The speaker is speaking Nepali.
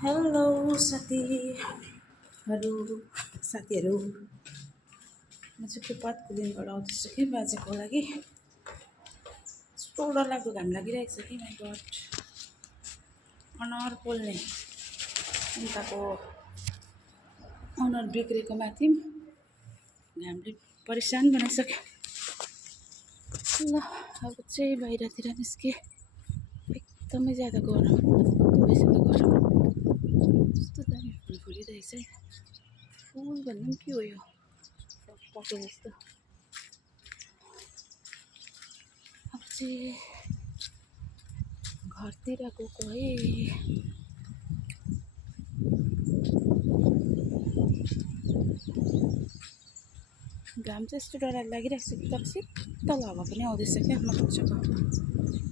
हेलो साथीहरू साथीहरू म चाहिँ फुटपाथको दिनबाट आउँदैछु कि बाजेको लागि यस्तो डरलाग्दो घाम लागिरहेको छ कि माइ गड अनुहार पोल्ने उताको अनुहार बिग्रेको माथि घामले परेसान बनाइसक्यो ल अब चाहिँ बाहिरतिर निस्केँ एकदमै ज्यादा गरम भइसक्यो गरम कस्तो दामी फुल फुलिरहेछ है फुल भन्नु पनि के हो यो पके जस्तो अब चाहिँ घरतिर गएको है घाम चाहिँ यस्तो डरलाग्दो लागिरहेको छ कि तर शीतल हावा पनि आउँदैछ क्या मजाको